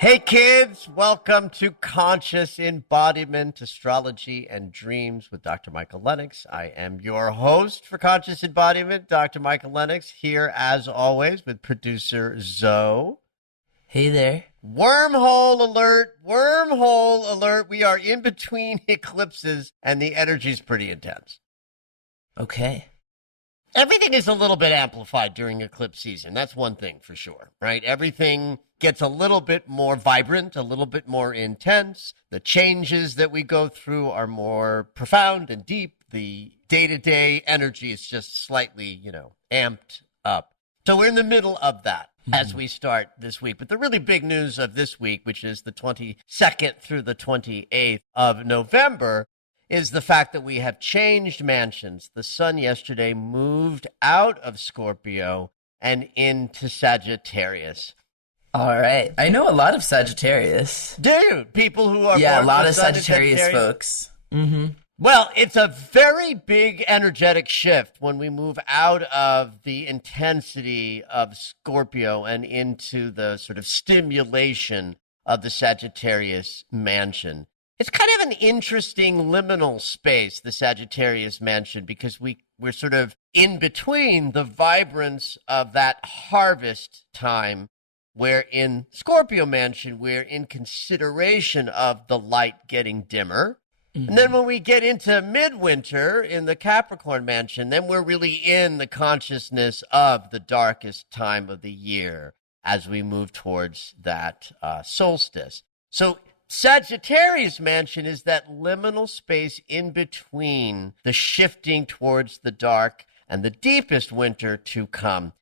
Hey kids, welcome to Conscious Embodiment, Astrology and Dreams with Dr. Michael Lennox. I am your host for Conscious Embodiment, Dr. Michael Lennox, here as always with producer Zoe. Hey there. Wormhole alert, wormhole alert. We are in between eclipses and the energy is pretty intense. Okay. Everything is a little bit amplified during eclipse season. That's one thing for sure, right? Everything gets a little bit more vibrant, a little bit more intense. The changes that we go through are more profound and deep. The day-to-day energy is just slightly, amped up. So we're in the middle of that as we start this week. But the really big news of this week, which is the 22nd through the 28th of November, is the fact that we have changed mansions. The sun yesterday moved out of Scorpio and into Sagittarius. All right. I know a lot of Sagittarius. Do you? People who are Yeah, a born lot with of sun in Sagittarius folks. Mm-hmm. Well, it's a very big energetic shift when we move out of the intensity of Scorpio and into the sort of stimulation of the Sagittarius Mansion. It's kind of an interesting liminal space, the Sagittarius Mansion, because we're sort of in between the vibrance of that harvest time, where in Scorpio Mansion, we're in consideration of the light getting dimmer. Mm-hmm. And then when we get into midwinter in the Capricorn Mansion, then we're really in the consciousness of the darkest time of the year as we move towards that solstice. So Sagittarius Mansion is that liminal space in between the shifting towards the dark and the deepest winter to come.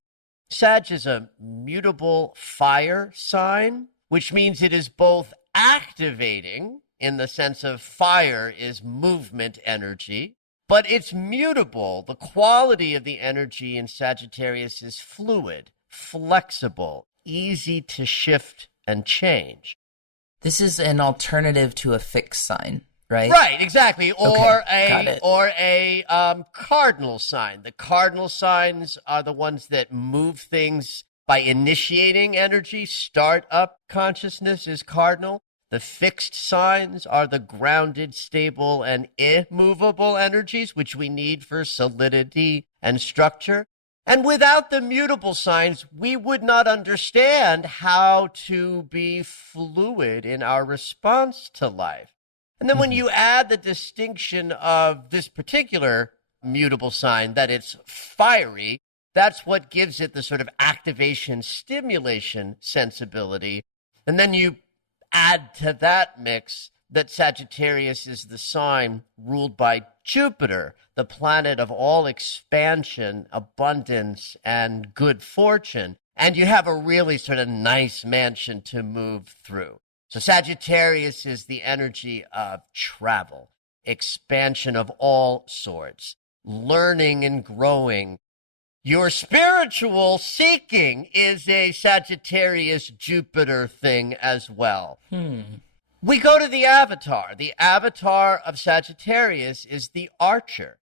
Sag is a mutable fire sign, which means it is both activating in the sense of fire is movement energy, but it's mutable. The quality of the energy in Sagittarius is fluid, flexible, easy to shift and change. This is an alternative to a fixed sign, right? Right, exactly. Or Okay, a cardinal sign. The cardinal signs are the ones that move things by initiating energy. Start up consciousness is cardinal. The fixed signs are the grounded, stable, and immovable energies, which we need for solidity and structure. And without the mutable signs, we would not understand how to be fluid in our response to life. And then when you add the distinction of this particular mutable sign, that it's fiery, that's what gives it the sort of activation, stimulation sensibility. And then you add to that mix that Sagittarius is the sign ruled by Jupiter, the planet of all expansion, abundance, and good fortune. And you have a really sort of nice mansion to move through. So Sagittarius is the energy of travel, expansion of all sorts, learning and growing. Your spiritual seeking is a Sagittarius Jupiter thing as well. We go to the avatar. The avatar of Sagittarius is the archer.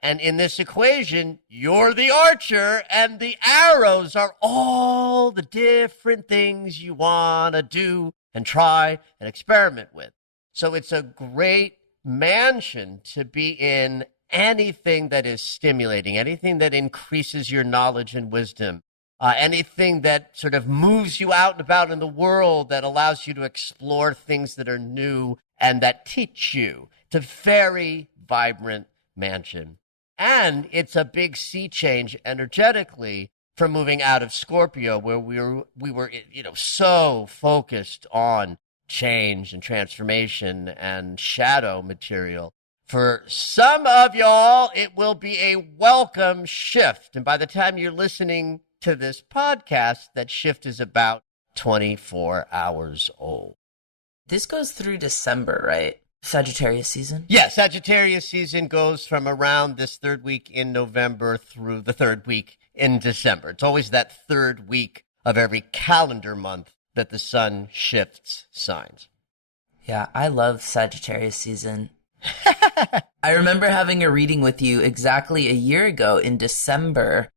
And in this equation, you're the archer, and the arrows are all the different things you want to do and try and experiment with. So it's a great mansion to be in anything that is stimulating, anything that increases your knowledge and wisdom. Anything that sort of moves you out and about in the world, that allows you to explore things that are new and that teach you. It's a very vibrant mansion. And it's a big sea change energetically from moving out of Scorpio, where we were so focused on change and transformation and shadow material. For some of y'all, it will be a welcome shift. And by the time you're listening to this podcast, that shift is about 24 hours old. This goes through December, right? Sagittarius season? Yeah, Sagittarius season goes from around this third week in November through the third week in December. It's always that third week of every calendar month that the sun shifts signs. Yeah, I love Sagittarius season. I remember having a reading with you exactly a year ago in December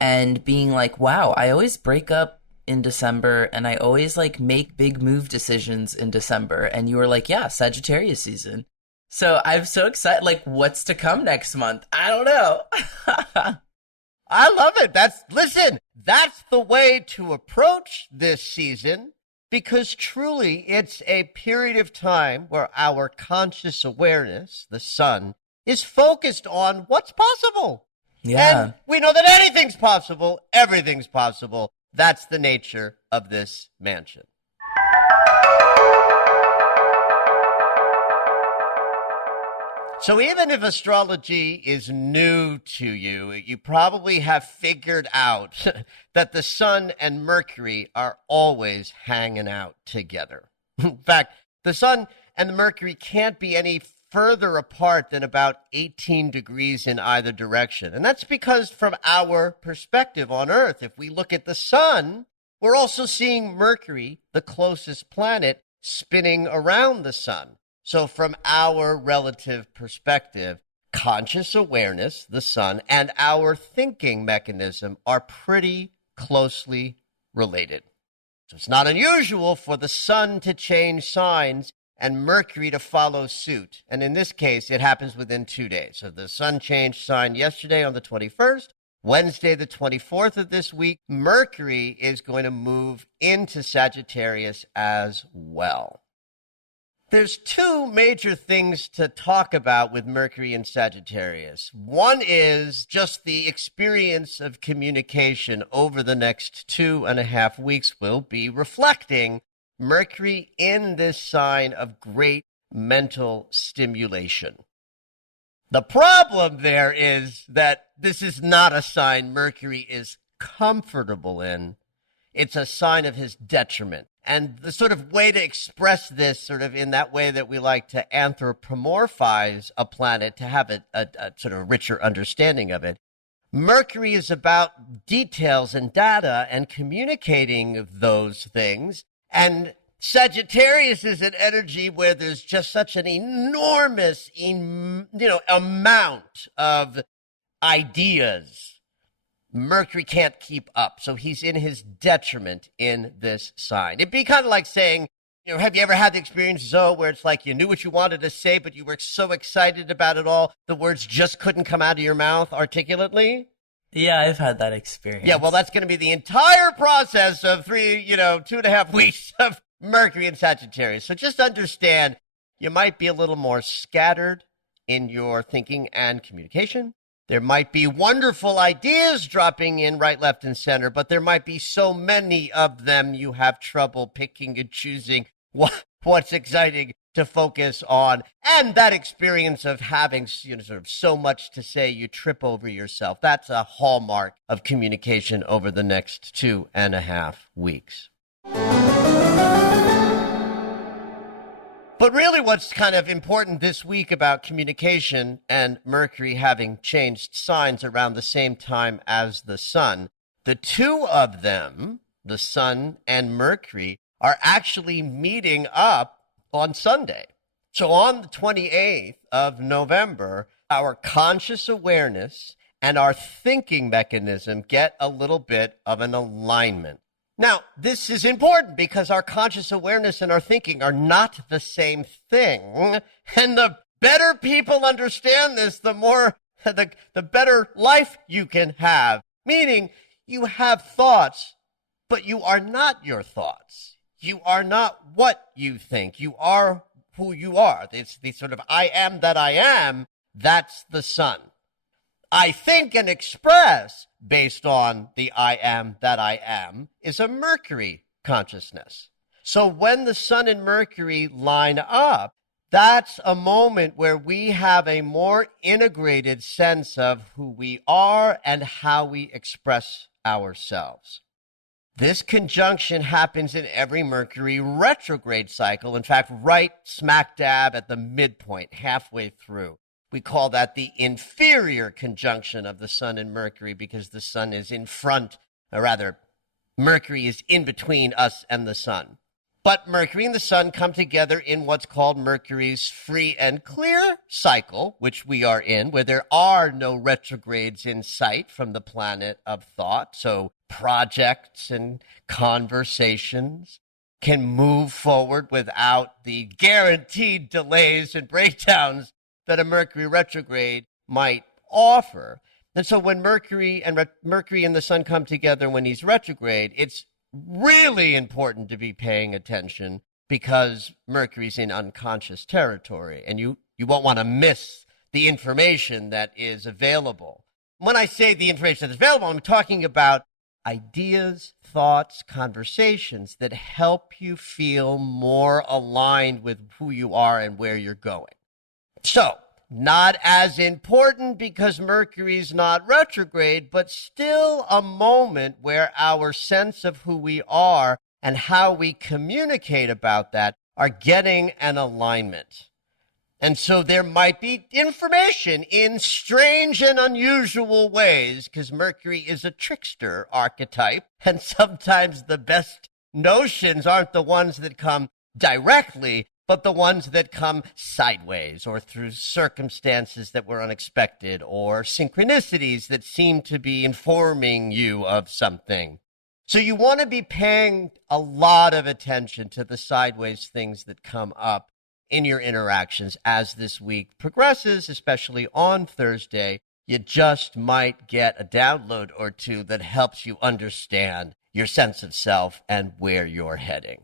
and being like, wow, I always break up in December and I always like make big move decisions in December. And you were like, yeah, Sagittarius season. So I'm so excited. Like, what's to come next month? I don't know. I love it. Listen, that's the way to approach this season, because truly it's a period of time where our conscious awareness, the sun, is focused on what's possible. Yeah. And we know that anything's possible. Everything's possible. That's the nature of this mansion. So even if astrology is new to you, you probably have figured out that the sun and Mercury are always hanging out together. In fact, the sun and the Mercury can't be any further apart than about 18 degrees in either direction. And that's because from our perspective on Earth, if we look at the sun, we're also seeing Mercury, the closest planet, spinning around the sun. So from our relative perspective, conscious awareness, the sun, and our thinking mechanism are pretty closely related. So it's not unusual for the sun to change signs and Mercury to follow suit. And in this case, it happens within 2 days. So the sun changed sign yesterday on the 21st. Wednesday, the 24th of this week, Mercury is going to move into Sagittarius as well. There's two major things to talk about with Mercury and Sagittarius. One is just the experience of communication over the next 2.5 weeks will be reflecting Mercury in this sign of great mental stimulation. The problem there is that this is not a sign Mercury is comfortable in. It's a sign of his detriment. And the sort of way to express this sort of in that way that we like to anthropomorphize a planet to have a sort of richer understanding of it. Mercury is about details and data and communicating those things. And Sagittarius is an energy where there's just such an enormous, amount of ideas. Mercury can't keep up, so he's in his detriment in this sign. It'd be kind of like saying, have you ever had the experience, Zoe, where it's like you knew what you wanted to say, but you were so excited about it all, the words just couldn't come out of your mouth articulately? Yeah, I've had that experience. Yeah, well, that's going to be the entire process of 2.5 weeks of Mercury and Sagittarius. So just understand, you might be a little more scattered in your thinking and communication. There might be wonderful ideas dropping in right, left, and center, but there might be so many of them you have trouble picking and choosing what's exciting to focus on. And that experience of having sort of so much to say, you trip over yourself. That's a hallmark of communication over the next 2.5 weeks. But really what's kind of important this week about communication and Mercury having changed signs around the same time as the sun, the two of them, the sun and Mercury, are actually meeting up on Sunday. So on the 28th of November, our conscious awareness and our thinking mechanism get a little bit of an alignment. Now, this is important because our conscious awareness and our thinking are not the same thing. And the better people understand this, the better life you can have. Meaning, you have thoughts, but you are not your thoughts. You are not what you think. You are who you are. It's the sort of I am that I am. That's the sun. I think and express based on the I am that I am is a Mercury consciousness. So when the sun and Mercury line up, That's a moment where we have a more integrated sense of who we are and how we express ourselves. This conjunction happens in every Mercury retrograde cycle. In fact, right smack dab at the midpoint, halfway through. We call that the inferior conjunction of the Sun and Mercury because the Sun is in front, or rather, Mercury is in between us and the Sun. But Mercury and the Sun come together in what's called Mercury's free and clear cycle, which we are in, where there are no retrogrades in sight from the planet of thought. So projects and conversations can move forward without the guaranteed delays and breakdowns that a Mercury retrograde might offer. And so when Mercury and the Sun come together when he's retrograde, it's really important to be paying attention because Mercury's in unconscious territory and you won't want to miss the information that is available. When I say the information that's available, I'm talking about ideas, thoughts, conversations that help you feel more aligned with who you are and where you're going. So, not as important because Mercury's not retrograde, but still a moment where our sense of who we are and how we communicate about that are getting an alignment. And so there might be information in strange and unusual ways because Mercury is a trickster archetype, and sometimes the best notions aren't the ones that come directly, but the ones that come sideways or through circumstances that were unexpected or synchronicities that seem to be informing you of something. So you want to be paying a lot of attention to the sideways things that come up in your interactions as this week progresses, especially on Thursday. You just might get a download or two that helps you understand your sense of self and where you're heading.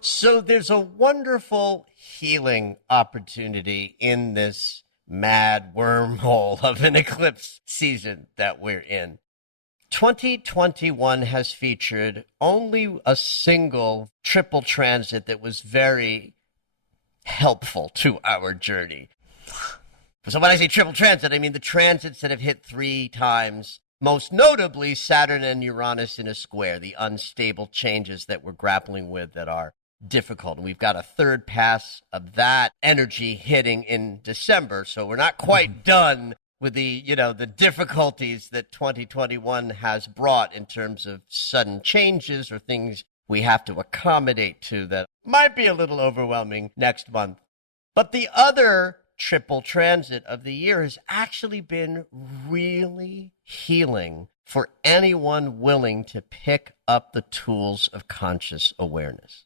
So there's a wonderful healing opportunity in this mad wormhole of an eclipse season that we're in. 2021 has featured only a single triple transit that was very helpful to our journey. So when I say triple transit, I mean the transits that have hit 3 times. Most notably, Saturn and Uranus in a square, the unstable changes that we're grappling with that are difficult. And we've got a third pass of that energy hitting in December. So we're not quite done with the difficulties that 2021 has brought in terms of sudden changes or things we have to accommodate to that might be a little overwhelming next month. But the other triple transit of the year has actually been really healing for anyone willing to pick up the tools of conscious awareness.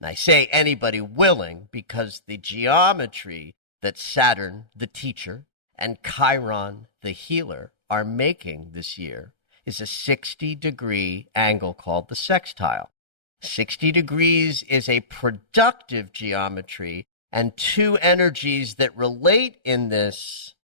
And I say anybody willing because the geometry that Saturn, the teacher, and Chiron, the healer, are making this year is a 60-degree angle called the sextile. 60 degrees is a productive geometry, and 2 energies that relate in this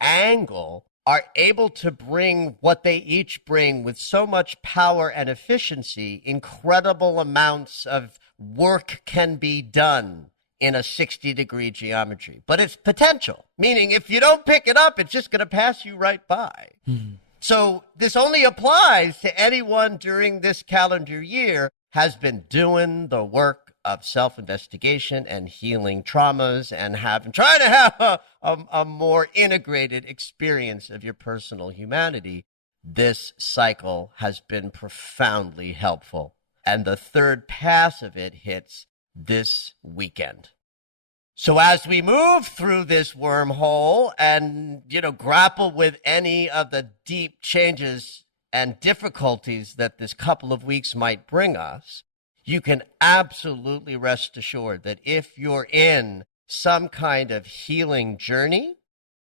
angle are able to bring what they each bring with so much power and efficiency. Incredible amounts of work can be done in a 60-degree geometry. But it's potential, meaning if you don't pick it up, it's just going to pass you right by. Mm-hmm. So this only applies to anyone during this calendar year has been doing the work of self-investigation and healing traumas and trying to have a more integrated experience of your personal humanity. This cycle has been profoundly helpful. And the third pass of it hits this weekend. So as we move through this wormhole and, grapple with any of the deep changes and difficulties that this couple of weeks might bring us, you can absolutely rest assured that if you're in some kind of healing journey,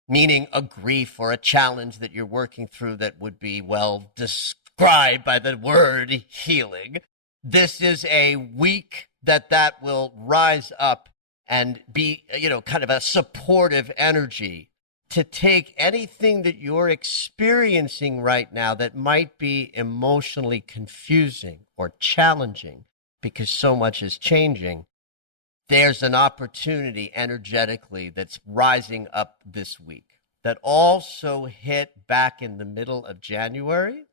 meaning a grief or a challenge that you're working through that would be well described by the word healing, this is a week that will rise up and be, kind of a supportive energy to take anything that you're experiencing right now that might be emotionally confusing or challenging because so much is changing. There's an opportunity energetically that's rising up this week that also hit back in the middle of January.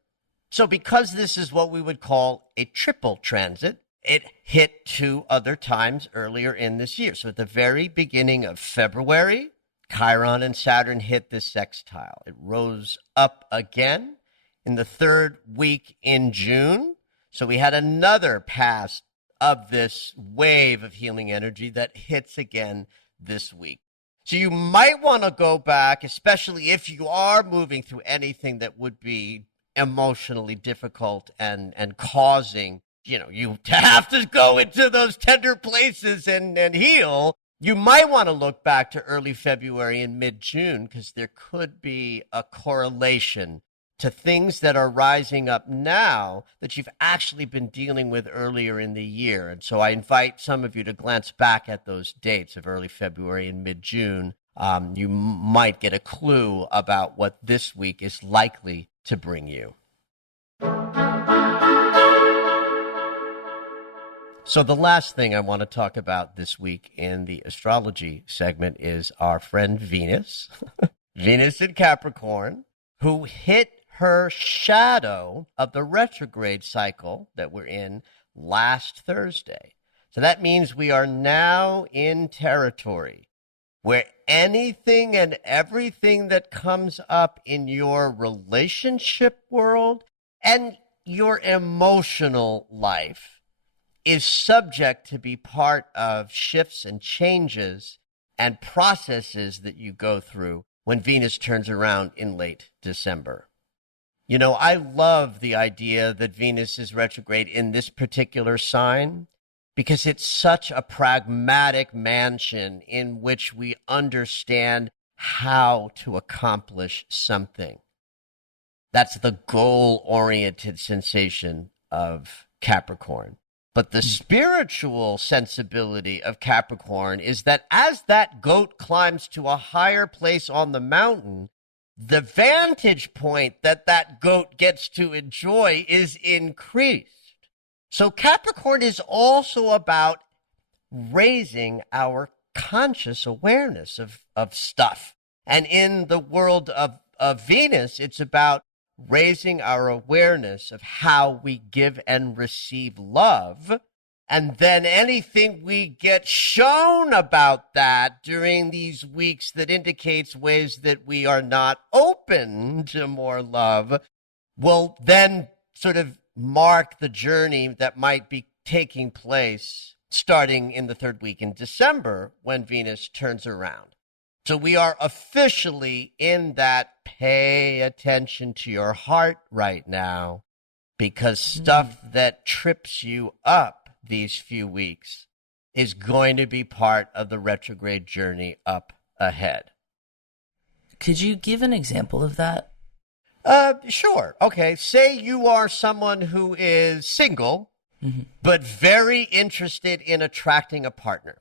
So because this is what we would call a triple transit, it hit 2 other times earlier in this year. So at the very beginning of February, Chiron and Saturn hit this sextile. It rose up again in the 3rd week in June. So we had another pass of this wave of healing energy that hits again this week. So you might want to go back, especially if you are moving through anything that would be emotionally difficult and causing, you to have to go into those tender places and heal. You might want to look back to early February and mid-June because there could be a correlation to things that are rising up now that you've actually been dealing with earlier in the year. And so I invite some of you to glance back at those dates of early February and mid-June. You might get a clue about what this week is likely to bring you. So the last thing I want to talk about this week in the astrology segment is our friend Venus, Venus in Capricorn, who hit her shadow of the retrograde cycle that we're in last Thursday. So that means we are now in territory where anything and everything that comes up in your relationship world and your emotional life is subject to be part of shifts and changes and processes that you go through when Venus turns around in late December. I love the idea that Venus is retrograde in this particular sign because it's such a pragmatic mansion in which we understand how to accomplish something. That's the goal-oriented sensation of Capricorn. But the spiritual sensibility of Capricorn is that as that goat climbs to a higher place on the mountain, the vantage point that goat gets to enjoy is increased. So Capricorn is also about raising our conscious awareness of stuff. And in the world of Venus, it's about raising our awareness of how we give and receive love. And then anything we get shown about that during these weeks that indicates ways that we are not open to more love will then sort of mark the journey that might be taking place starting in the 3rd week in December when Venus turns around. So we are officially in that pay attention to your heart right now because stuff that trips you up these few weeks is going to be part of the retrograde journey up ahead. Could you give an example of that? Sure. Okay. Say you are someone who is single, but very interested in attracting a partner.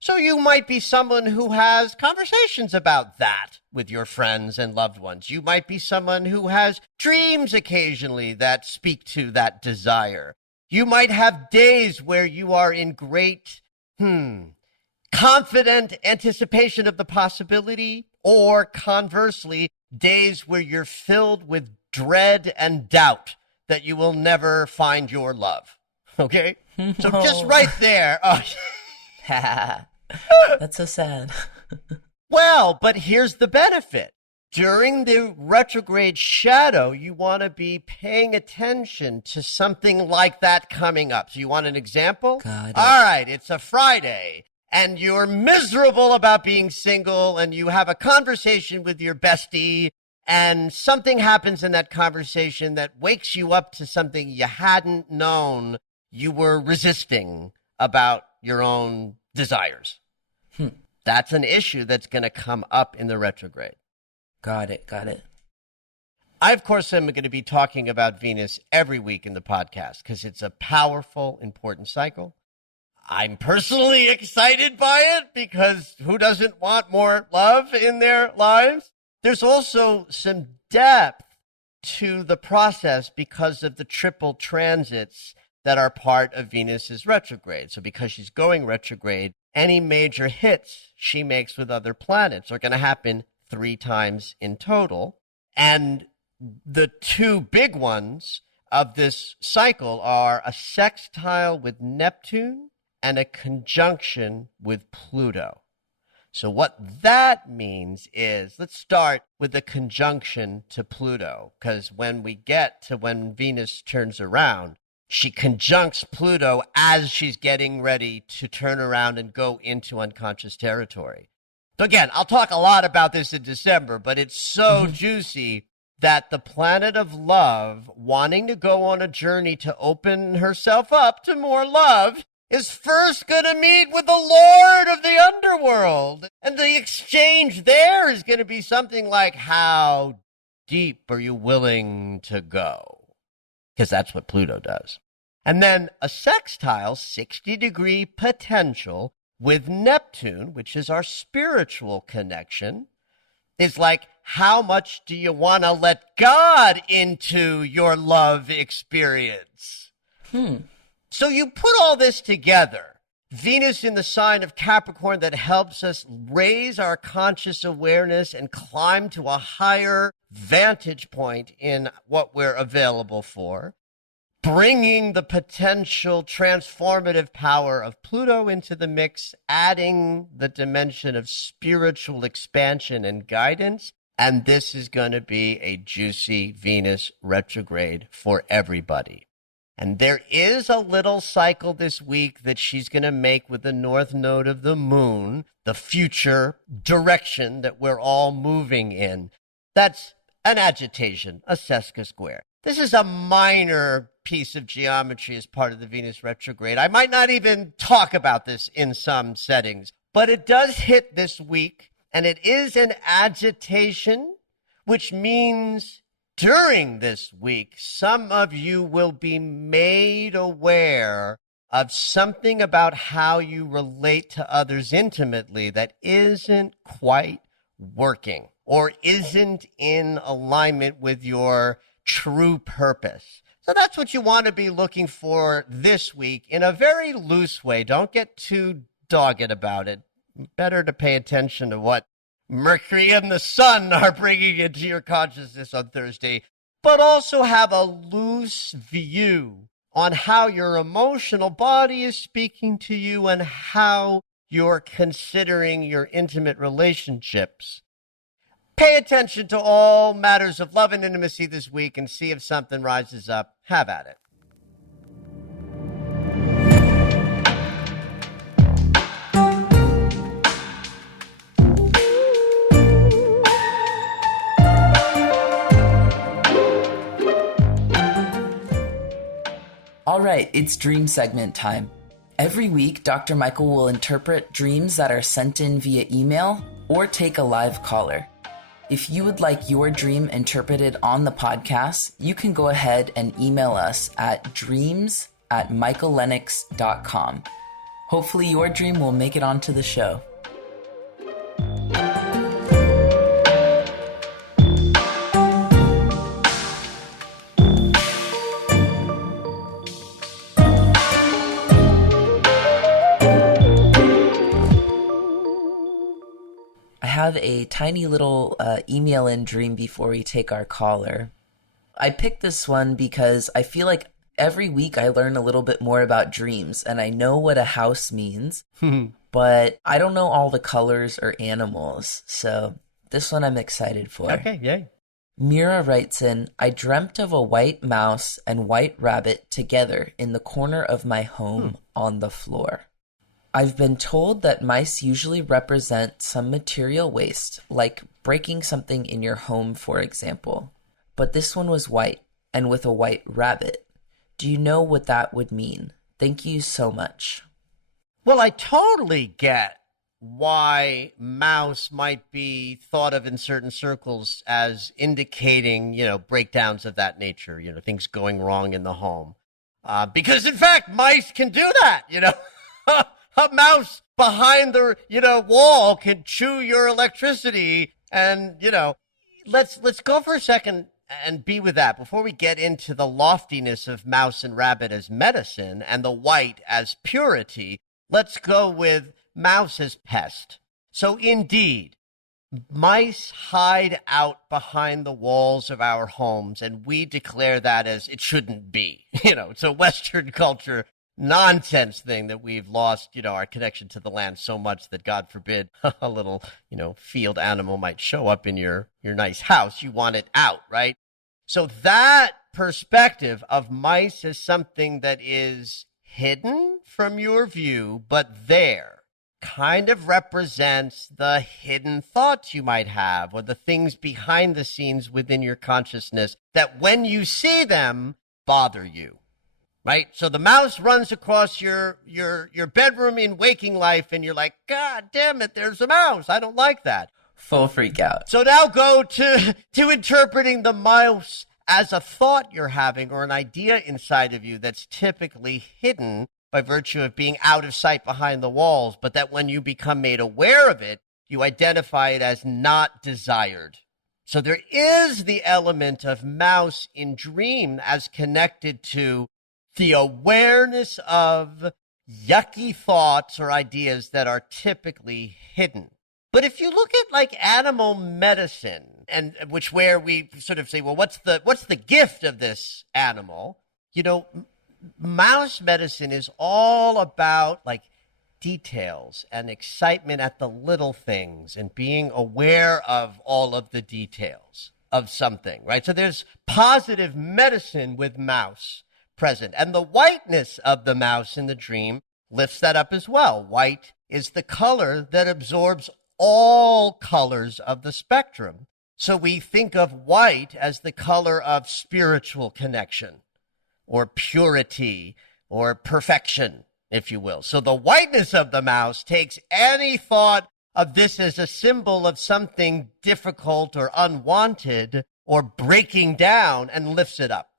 So you might be someone who has conversations about that with your friends and loved ones. You might be someone who has dreams occasionally that speak to that desire. You might have days where you are in great, confident anticipation of the possibility, or conversely, days where you're filled with dread and doubt that you will never find your love. Okay? So just right there. That's so sad. Well, but here's the benefit. During the retrograde shadow, you want to be paying attention to something like that coming up. So you want an example? Got it. All right, it's a Friday, and you're miserable about being single, and you have a conversation with your bestie, and something happens in that conversation that wakes you up to something you hadn't known you were resisting about your own desires. That's an issue that's going to come up in the retrograde. Got it. I, of course, am going to be talking about Venus every week in the podcast because it's a powerful, important cycle. I'm personally excited by it because who doesn't want more love in their lives? There's also some depth to the process because of the triple transits that are part of Venus's retrograde. So because she's going retrograde, any major hits she makes with other planets are going to happen 3 times in total. And the 2 big ones of this cycle are a sextile with Neptune and a conjunction with Pluto. So what that means is, let's start with the conjunction to Pluto, because when we get to when Venus turns around, she conjuncts Pluto as she's getting ready to turn around and go into unconscious territory. So again, I'll talk a lot about this in December, but it's so juicy that the planet of love, wanting to go on a journey to open herself up to more love, is first going to meet with the Lord of the underworld. And the exchange there is going to be something like, how deep are you willing to go? Because that's what Pluto does. And then a sextile, 60-degree potential with Neptune, which is our spiritual connection, is like, how much do you want to let God into your love experience? So you put all this together, Venus in the sign of Capricorn that helps us raise our conscious awareness and climb to a higher vantage point in what we're available for, bringing the potential transformative power of Pluto into the mix, adding the dimension of spiritual expansion and guidance. And this is going to be a juicy Venus retrograde for everybody. And there is a little cycle this week that she's going to make with the north node of the moon, the future direction that we're all moving in. That's an agitation, a sesqui square. This is a minor piece of geometry as part of the Venus retrograde. I might not even talk about this in some settings, but it does hit this week, and it is an agitation, which means during this week, some of you will be made aware of something about how you relate to others intimately that isn't quite working or isn't in alignment with your true purpose. So that's what you want to be looking for this week in a very loose way. Don't get too dogged about it. Better to pay attention to what Mercury and the Sun are bringing into your consciousness on Thursday, but also have a loose view on how your emotional body is speaking to you and how you're considering your intimate relationships. Pay attention to all matters of love and intimacy this week and see if something rises up. Have at it. All right, it's dream segment time. Every week, Dr. Michael will interpret dreams that are sent in via email or take a live caller. If you would like your dream interpreted on the podcast, you can go ahead and email us at dreams@michaellennox.com. Hopefully your dream will make it onto the show. I have a tiny little email in dream before we take our caller. I picked this one because I feel like every week I learn a little bit more about dreams, and I know what a house means, but I don't know all the colors or animals, so this one I'm excited for. Okay, yay. Mira writes in, I dreamt of a white mouse and white rabbit together in the corner of my home on the floor. I've been told that mice usually represent some material waste, like breaking something in your home, for example. But this one was white, and with a white rabbit. Do you know what that would mean? Thank you so much. Well, I totally get why mouse might be thought of in certain circles as indicating, breakdowns of that nature, things going wrong in the home. Because, in fact, mice can do that, a mouse behind the, wall can chew your electricity. And, let's go for a second and be with that before we get into the loftiness of mouse and rabbit as medicine and the white as purity. Let's go with mouse as pest. So indeed, mice hide out behind the walls of our homes, and we declare that as it shouldn't be. It's a Western culture nonsense thing that we've lost, our connection to the land so much that, God forbid, a little, field animal might show up in your nice house. You want it out, right? So that perspective of mice as something that is hidden from your view, but there, kind of represents the hidden thoughts you might have or the things behind the scenes within your consciousness that when you see them bother you, right? So the mouse runs across your bedroom in waking life and you're like, God damn it, there's a mouse. I don't like that. Full freak out. So now go to interpreting the mouse as a thought you're having or an idea inside of you that's typically hidden by virtue of being out of sight behind the walls, but that when you become made aware of it, you identify it as not desired. So there is the element of mouse in dream as connected to the awareness of yucky thoughts or ideas that are typically hidden. But if you look at like animal medicine, and where we sort of say, well, what's the gift of this animal? Mouse medicine is all about like details and excitement at the little things and being aware of all of the details of something, right? So there's positive medicine with mouse present. And the whiteness of the mouse in the dream lifts that up as well. White is the color that absorbs all colors of the spectrum. So we think of white as the color of spiritual connection, or purity, or perfection, if you will. So the whiteness of the mouse takes any thought of this as a symbol of something difficult or unwanted or breaking down and lifts it up.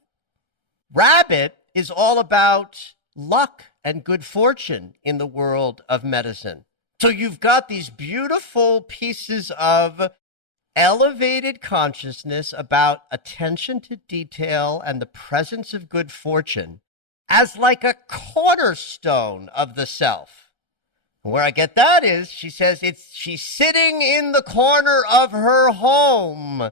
Rabbit is all about luck and good fortune in the world of medicine. So you've got these beautiful pieces of elevated consciousness about attention to detail and the presence of good fortune as like a cornerstone of the self. Where I get that is, she says, she's sitting in the corner of her home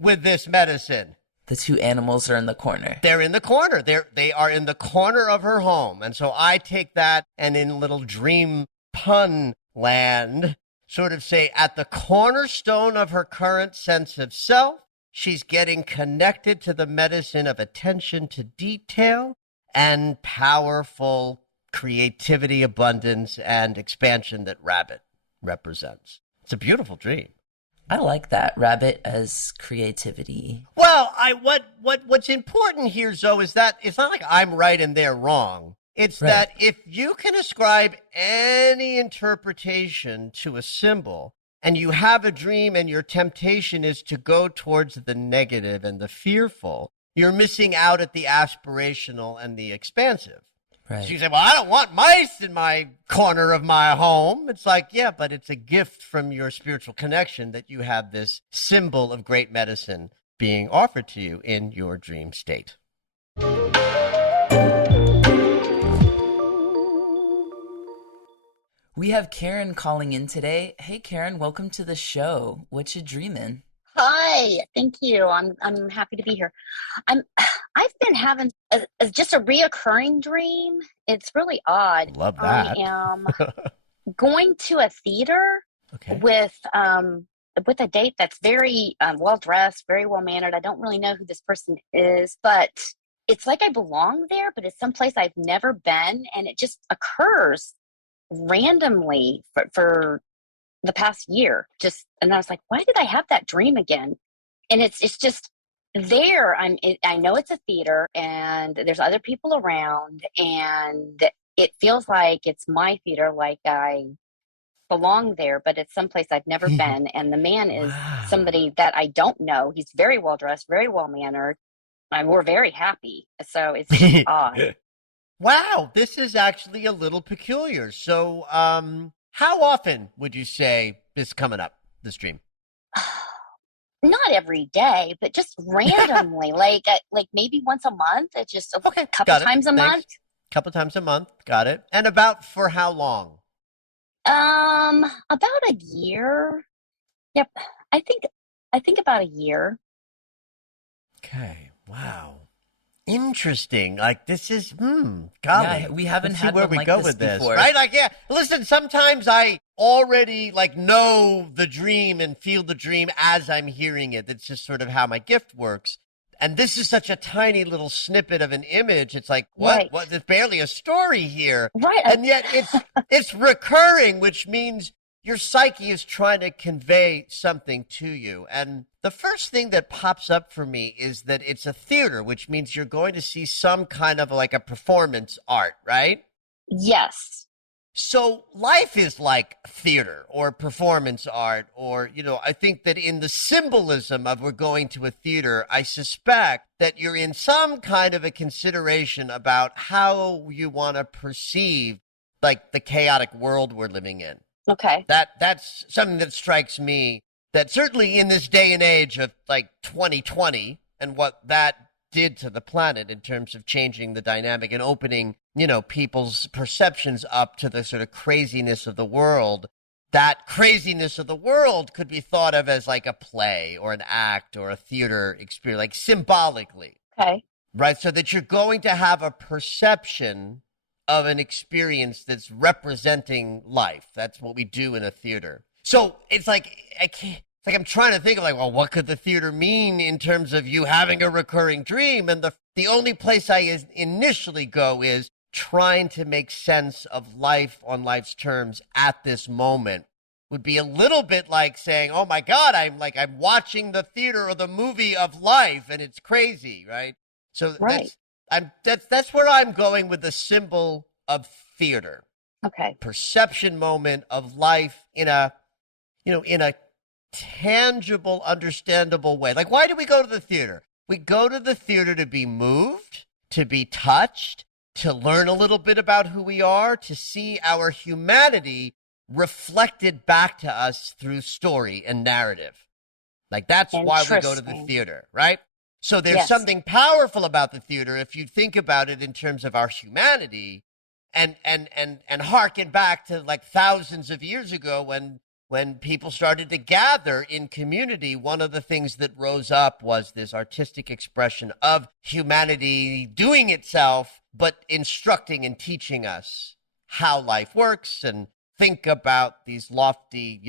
with this medicine. The two animals are in the corner. They're in the corner. They are in the corner of her home. And so I take that and in little dream pun land, sort of say at the cornerstone of her current sense of self, she's getting connected to the medicine of attention to detail and powerful creativity, abundance, and expansion that rabbit represents. It's a beautiful dream. I like that, rabbit as creativity. Well, what's important here, Zoe, is that it's not like I'm right and they're wrong. It's right. That if you can ascribe any interpretation to a symbol and you have a dream and your temptation is to go towards the negative and the fearful, you're missing out at the aspirational and the expansive. Right. So you say, well, I don't want mice in my corner of my home. It's like, yeah, but it's a gift from your spiritual connection that you have this symbol of great medicine being offered to you in your dream state. We have Karen calling in today. Hey, Karen, welcome to the show. What you dreaming? Hi, thank you. I'm happy to be here. I've been having just a reoccurring dream. It's really odd. Love that. I am going to a theater with a date that's very well dressed, very well mannered. I don't really know who this person is, but it's like I belong there, but it's someplace I've never been, and it just occurs randomly for the past year. And I was like, why did I have that dream again? And it's just there. I know it's a theater and there's other people around, and it feels like it's my theater, like I belong there, but it's someplace I've never been. And the man is somebody that I don't know. He's very well dressed, very well mannered. We're very happy. So it's just odd. Wow, this is actually a little peculiar. So, how often would you say this coming up, this dream? Not every day, but just randomly, like maybe once a month. It's just a Okay, couple got it. times a Thanks. month. Couple times a month, got it. And about for how long? About a year. Yep. I think I think about a year. Okay, wow. Interesting. Like this is, golly. Yeah, we haven't Let's see had where one we like go this with this, before. right? Like, yeah. Listen, sometimes I already like know the dream and feel the dream as I'm hearing it. That's just sort of how my gift works. And this is such a tiny little snippet of an image. It's like, what? Right. What? There's barely a story here, Right. and yet it's recurring, which means your psyche is trying to convey something to you. And the first thing that pops up for me is that it's a theater, which means you're going to see some kind of like a performance art, right? Yes. So life is like theater or performance art, or, I think that in the symbolism of we're going to a theater, I suspect that you're in some kind of a consideration about how you want to perceive like the chaotic world we're living in. Okay. That's something that strikes me, that certainly in this day and age of like 2020 and what that did to the planet in terms of changing the dynamic and opening, people's perceptions up to the sort of craziness of the world. That craziness of the world could be thought of as like a play or an act or a theater experience, like symbolically. Okay. Right? So that you're going to have a perception of an experience that's representing life. That's what we do in a theater. So it's like, I'm trying to think of like, well, what could the theater mean in terms of you having a recurring dream? And the only place I initially go is trying to make sense of life on life's terms at this moment. Would be a little bit like saying, oh my God, I'm watching the theater or the movie of life and it's crazy, right? So Right. that's where I'm going with the symbol of theater. Okay. Perception moment of life in a tangible, understandable way. Like, why do we go to the theater? We go to the theater to be moved, to be touched, to learn a little bit about who we are, to see our humanity reflected back to us through story and narrative. Like, that's why we go to the theater, right? So there's something powerful about the theater if you think about it in terms of our humanity, and harken back to like thousands of years ago when people started to gather in community. One of the things that rose up was this artistic expression of humanity doing itself, but instructing and teaching us how life works, and think about these lofty,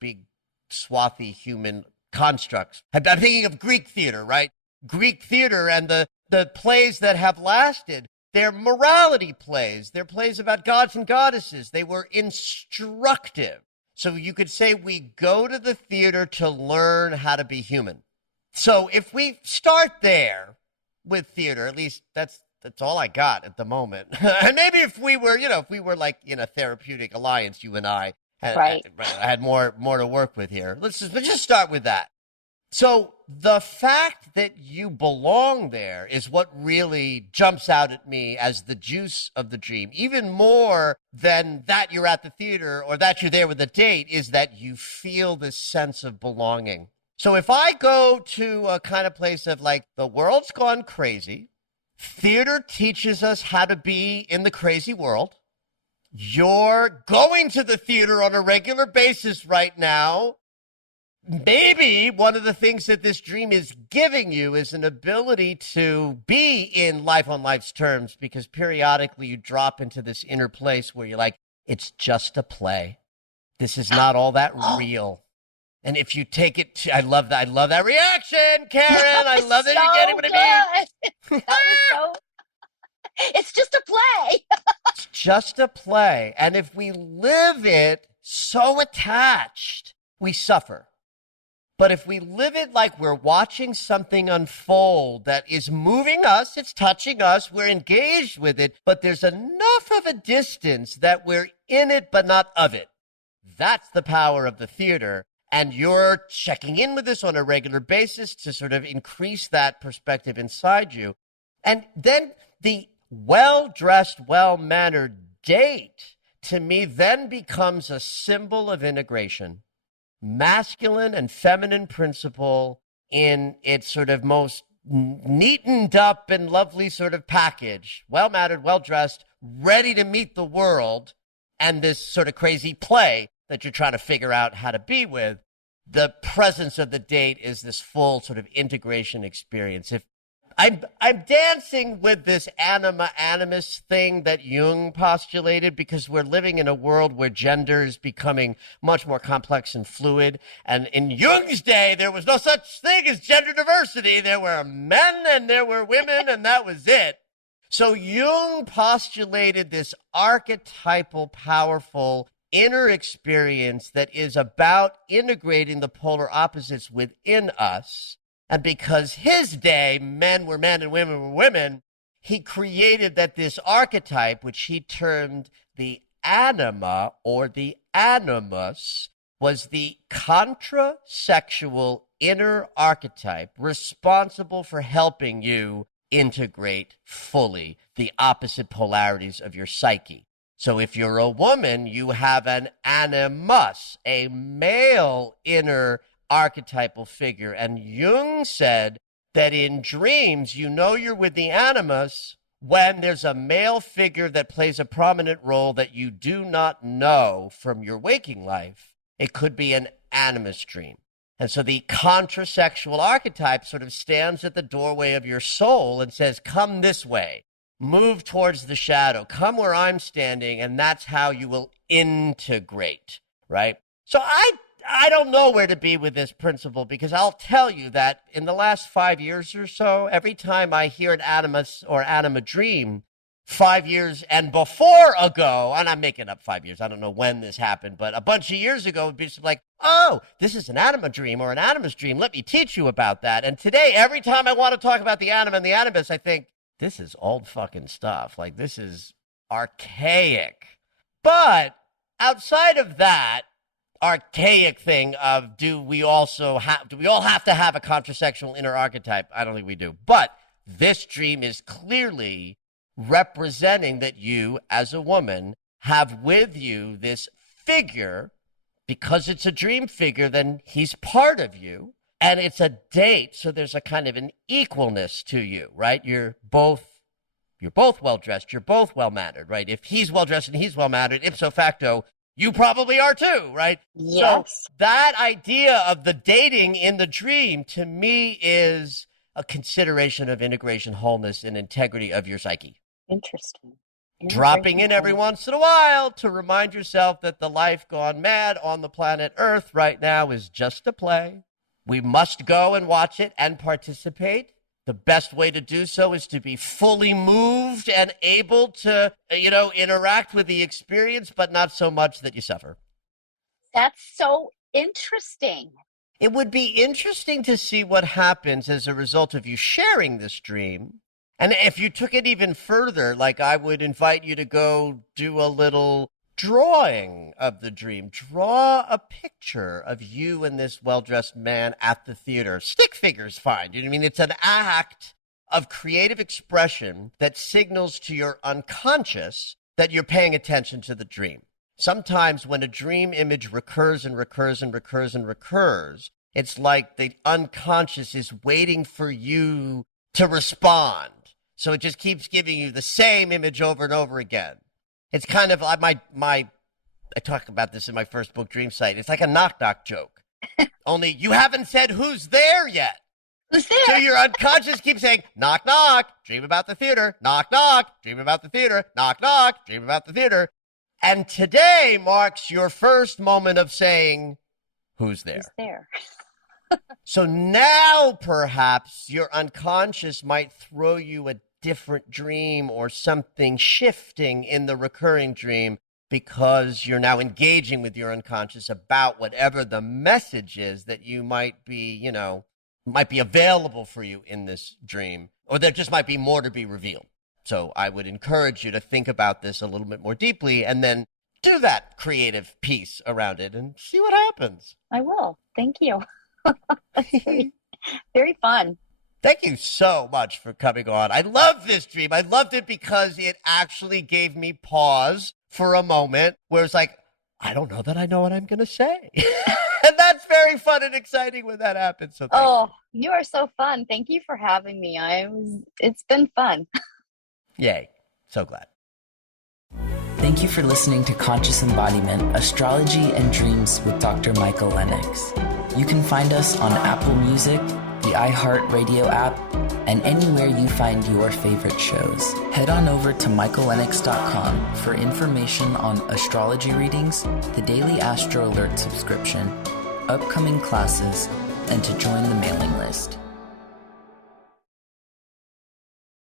big, swathy human constructs. I'm thinking of Greek theater, right? Greek theater and the plays that have lasted, they're morality plays. They're plays about gods and goddesses. They were instructive. So you could say we go to the theater to learn how to be human. So if we start there with theater, at least that's all I got at the moment. And maybe if we were like in a therapeutic alliance, you and I had more to work with here. Let's just start with that. So the fact that you belong there is what really jumps out at me as the juice of the dream. Even more than that you're at the theater or that you're there with a date is that you feel this sense of belonging. So if I go to a kind of place of like, the world's gone crazy, theater teaches us how to be in the crazy world. You're going to the theater on a regular basis right now. Maybe one of the things that this dream is giving you is an ability to be in life on life's terms, because periodically you drop into this inner place where you're like, it's just a play. This is not all that real. And if you take it to, I love that reaction, Karen. I love that you're getting what I mean. It's just a play. It's just a play. And if we live it so attached, we suffer. But if we live it like we're watching something unfold that is moving us, it's touching us, we're engaged with it, but there's enough of a distance that we're in it but not of it. That's the power of the theater. And you're checking in with this on a regular basis to sort of increase that perspective inside you. And then the well-dressed, well-mannered date to me then becomes a symbol of integration. Masculine and feminine principle in its sort of most neatened up and lovely sort of package, well-mannered, well-dressed, ready to meet the world, and this sort of crazy play that you're trying to figure out how to be with. The presence of the date is this full sort of integration experience. If I'm dancing with this anima-animus thing that Jung postulated, because we're living in a world where gender is becoming much more complex and fluid. And in Jung's day, there was no such thing as gender diversity. There were men and there were women, and that was it. So Jung postulated this archetypal, powerful inner experience that is about integrating the polar opposites within us. And because his day, men were men and women were women, he created that this archetype, which he termed the anima or the animus, was the contrasexual inner archetype responsible for helping you integrate fully the opposite polarities of your psyche. So if you're a woman, you have an animus, a male inner archetypal figure. And Jung said that in dreams, you know you're with the animus when there's a male figure that plays a prominent role that you do not know from your waking life. It could be an animus dream. And so the contrasexual archetype sort of stands at the doorway of your soul and says, come this way, move towards the shadow, come where I'm standing, and that's how you will integrate, right? So I don't know where to be with this principle, because I'll tell you that in the last 5 years or so, every time I hear an animus or anima dream, 5 years and before ago, and I'm making up 5 years, I don't know when this happened, but a bunch of years ago, it'd be like, oh, this is an anima dream or an animus dream. Let me teach you about that. And today, every time I want to talk about the anima and the animus, I think, this is old fucking stuff. Like, this is archaic. But outside of that archaic thing of do we all have to have a contrasexual inner archetype? I don't think we do. But this dream is clearly representing that you, as a woman, have with you this figure. Because it's a dream figure, then he's part of you. And it's a date, so there's a kind of an equalness to you, right? You're both well-dressed, you're both well-mannered, right? If he's well-dressed and he's well-mannered, ipso facto, you probably are too, right? Yes. So that idea of the dating in the dream, to me, is a consideration of integration, wholeness, and integrity of your psyche. Interesting. Dropping in every once in a while to remind yourself that the life gone mad on the planet Earth right now is just a play. We must go and watch it and participate. The best way to do so is to be fully moved and able to, interact with the experience, but not so much that you suffer. That's so interesting. It would be interesting to see what happens as a result of you sharing this dream. And if you took it even further, like, I would invite you to go do a little drawing of the dream. Draw a picture of you and this well-dressed man at the theater. Stick figure's fine. You know what I mean? It's an act of creative expression that signals to your unconscious that you're paying attention to the dream. Sometimes when a dream image recurs and recurs and recurs and recurs, it's like the unconscious is waiting for you to respond. So it just keeps giving you the same image over and over again. It's kind of like I talk about this in my first book, Dream Site. It's like a knock-knock joke. Only you haven't said who's there yet. Who's there? So your unconscious keeps saying, knock, knock, dream about the theater, knock, knock, dream about the theater, knock, knock, dream about the theater. And today marks your first moment of saying, who's there? Who's there? So now perhaps your unconscious might throw you a different dream or something shifting in the recurring dream, because you're now engaging with your unconscious about whatever the message is that you might be, might be available for you in this dream, or there just might be more to be revealed. So I would encourage you to think about this a little bit more deeply and then do that creative piece around it and see what happens. I will. Thank you. Very, very fun. Thank you so much for coming on. I love this dream. I loved it because it actually gave me pause for a moment where it's like, I don't know that I know what I'm going to say. And that's very fun and exciting when that happens. So you are so fun. Thank you for having me. It's been fun. Yay. So glad. Thank you for listening to Conscious Embodiment, Astrology and Dreams with Dr. Michael Lennox. You can find us on Apple Music, the iHeartRadio app, and anywhere you find your favorite shows. Head on over to michaellennox.com for information on astrology readings, the Daily Astro Alert subscription, upcoming classes, and to join the mailing list.